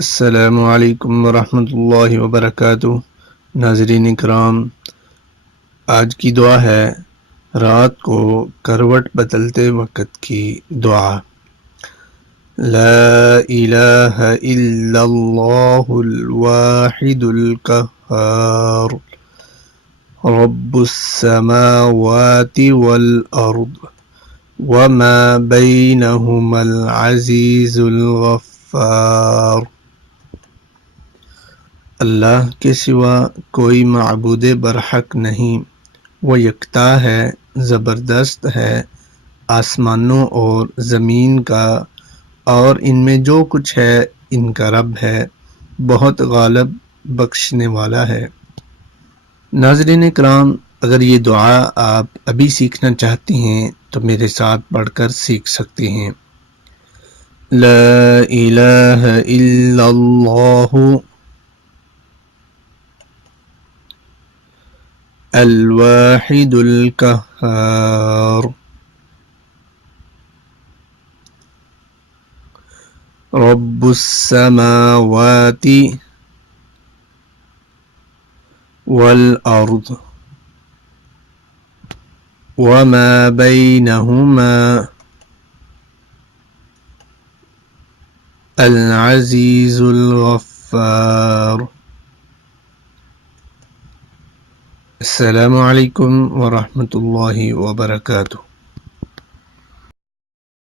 السلام علیکم ورحمۃ اللہ وبرکاتہ۔ ناظرین کرام، آج کی دعا ہے رات کو کروٹ بدلتے وقت کی دعا۔ لا الہ الا اللہ الواحد القہار رب السماوات والارض وما بینہما العزیز الغفار۔ اللہ کے سوا کوئی معبود برحق نہیں، وہ یکتا ہے، زبردست ہے، آسمانوں اور زمین کا اور ان میں جو کچھ ہے ان کا رب ہے، بہت غالب بخشنے والا ہے۔ ناظرین کرام، اگر یہ دعا آپ ابھی سیکھنا چاہتے ہیں تو میرے ساتھ پڑھ کر سیکھ سکتے ہیں۔ لا الہ الا اللہ الواحد القہار رب السماوات والارض وما بینہما العزیز الغفار۔ السلام علیکم ورحمۃ اللہ وبرکاتہ۔